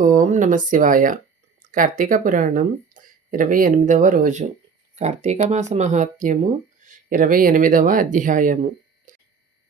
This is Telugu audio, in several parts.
ఓం నమ శివాయ. కార్తీక పురాణం ఇరవై ఎనిమిదవ రోజు. కార్తీక మాస మహాత్మ్యము ఇరవై ఎనిమిదవ అధ్యాయము.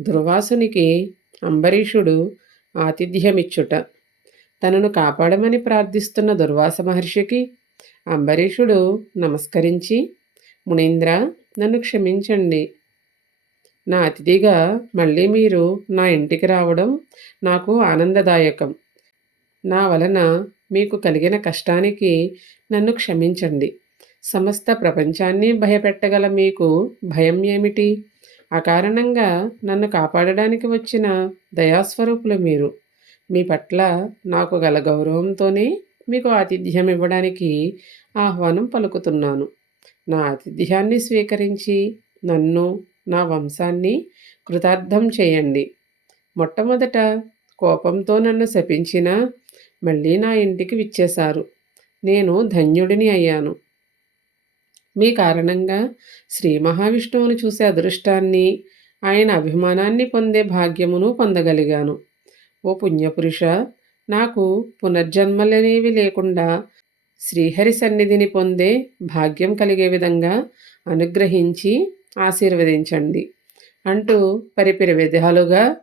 దుర్వాసునికి అంబరీషుడు ఆతిథ్యమిచ్చుట. తనను కాపాడమని ప్రార్థిస్తున్న దుర్వాస మహర్షికి అంబరీషుడు నమస్కరించి మునీంద్ర నన్ను క్షమించండి. నా అతిథిగా మళ్ళీ మీరు నా ఇంటికి రావడం నాకు ఆనందదాయకం. నా వలన మీకు కలిగిన కష్టానికి నన్ను క్షమించండి. సమస్త ప్రపంచాన్ని భయపెట్టగల మీకు భయం ఏమిటి? అకారణంగా నన్ను కాపాడడానికి వచ్చిన దయాస్వరూపులు మీరు. మీ పట్ల నాకు గల గౌరవంతోనే మీకు ఆతిథ్యం ఇవ్వడానికి ఆహ్వానం పలుకుతున్నాను. నా ఆతిథ్యాన్ని స్వీకరించి నన్ను నా వంశాన్ని కృతార్థం చేయండి. మొట్టమొదట కోపంతో నన్ను శపించిన మళ్ళీ నా ఇంటికి విచ్చేశారు. నేను ధన్యుడిని అయ్యాను. మీ కారణంగా శ్రీ మహావిష్ణువుని చూసే అదృష్టాన్ని ఆయన అభిమానాన్ని పొందే భాగ్యమును పొందగలిగాను. ఓ పుణ్యపురుష నాకు పునర్జన్మలనేవి లేకుండా శ్రీహరి సన్నిధిని పొందే భాగ్యం కలిగే విధంగా అనుగ్రహించి ఆశీర్వదించండి. అంటూ పరిపిరి విధాలుగా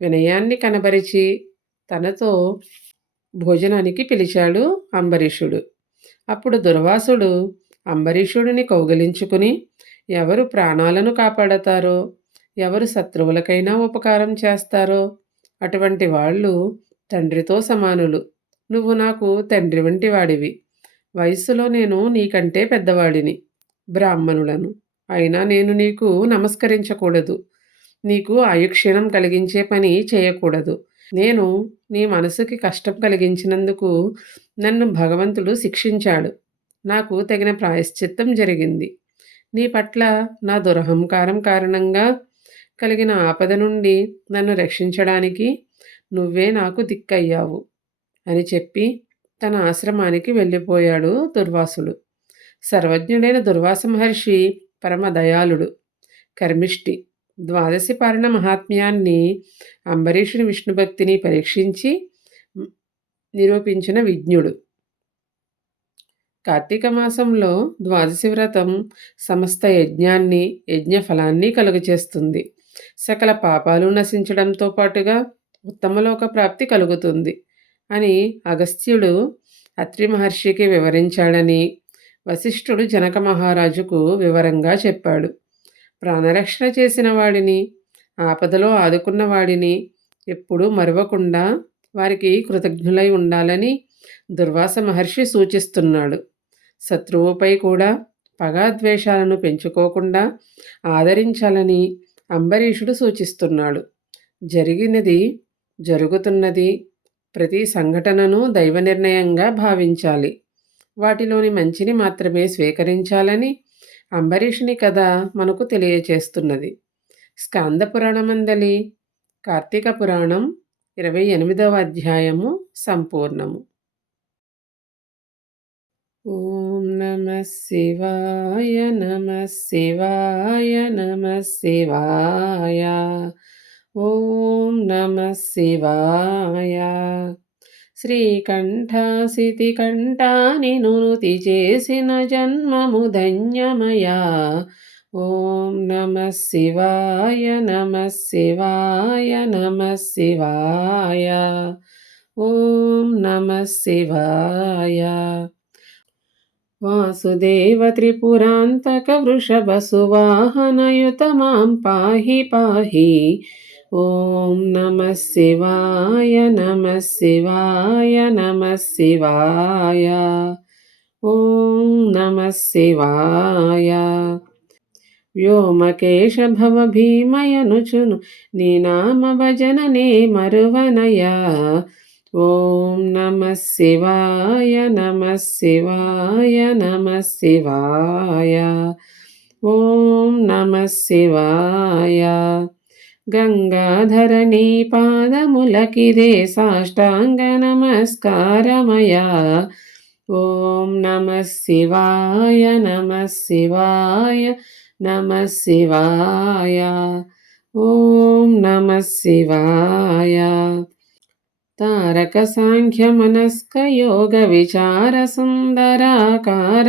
వినయాన్ని కనబరిచి తనతో భోజనానికి పిలిచాడు అంబరీషుడు. అప్పుడు దుర్వాసుడు అంబరీషుడిని కౌగలించుకుని ఎవరు ప్రాణాలను కాపాడతారో ఎవరు శత్రువులకైనా ఉపకారం చేస్తారో అటువంటి వాళ్ళు తండ్రితో సమానులు. నువ్వు నాకు తండ్రి వంటి వాడివి. వయస్సులో నేను నీకంటే పెద్దవాడిని. బ్రాహ్మణులను. అయినా నేను నీకు నమస్కరించకూడదు. నీకు ఆయుక్షీణం కలిగించే పని చేయకూడదు. నేను నీ మనసుకి కష్టం కలిగించినందుకు నన్ను భగవంతుడు శిక్షించాడు. నాకు తగిన ప్రాయశ్చిత్తం జరిగింది. నీ పట్ల నా దురహంకారం కారణంగా కలిగిన ఆపద నుండి నన్ను రక్షించడానికి నువ్వే నాకు దిక్కయ్యావు అని చెప్పి తన ఆశ్రమానికి వెళ్ళిపోయాడు దుర్వాసుడు. సర్వజ్ఞుడైన దుర్వాస మహర్షి పరమ దయాళుడు కర్మిష్టి. ద్వాదశి పాలన మహాత్మ్యాన్ని అంబరీషుని విష్ణుభక్తిని పరీక్షించి నిరూపించిన విజ్ఞుడు. కార్తీక మాసంలో ద్వాదశి వ్రతం సమస్త యజ్ఞాన్ని యజ్ఞ ఫలాన్ని కలుగచేస్తుంది. సకల పాపాలు నశించడంతో పాటుగా ఉత్తమలోక ప్రాప్తి కలుగుతుంది అని అగస్త్యుడు అత్రి మహర్షికి వివరించాడని వశిష్ఠుడు జనక మహారాజుకు వివరంగా చెప్పాడు. ప్రాణరక్షణ చేసిన వాడిని ఆపదలో ఆదుకున్న వాడిని ఎప్పుడూ మరవకుండా వారికి కృతజ్ఞులై ఉండాలని దుర్వాస మహర్షి సూచిస్తున్నాడు. శత్రువుపై కూడా పగాద్వేషాలను పెంచుకోకుండా ఆదరించాలని అంబరీషుడు సూచిస్తున్నాడు. జరిగినది జరుగుతున్నది ప్రతి సంఘటనను దైవ నిర్ణయంగా భావించాలి. వాటిలోని మంచిని మాత్రమే స్వీకరించాలని అంబరీషుని కథ మనకు తెలియచేస్తున్నది. స్కాంద పురాణమందలి కార్తీక పురాణం ఇరవై ఎనిమిదవ అధ్యాయము సంపూర్ణము. ఓం నమ శివాయ నమ శివాయ నమ శివాయ. ఓం నమ శివాయ. శ్రీకంఠాసితి కంఠాని నునుతి చేసిన జన్మము ధన్యమయా. ఓం నమ శివాయ నమ శివాయ నమ శివాయ. ఓం నమ శివాయ. వాసుదేవ త్రిపురాంతక వృషభ సువాహనయుత మాం పాహి పాహి. ఓం నమ శివాయ నమ శివాయ నమ శివాయ ఓం నమ శివాయ వ్యోమకేశ భవ భీమయనుచును నీ నామ భజననే మరువనయా. ఓం నమ శివాయ నమ శివాయ నమ శివాయ ఓం నమ శివాయ గంగాధరణి పాదములకిరే సాష్టాంగ నమస్కారమయా ఓం నమ శివాయ నమ శివాయ నమ శివాయ. ఓం నమ శివాయ. తారక సాంఖ్య మనస్క యోగ విచార సుందరాకార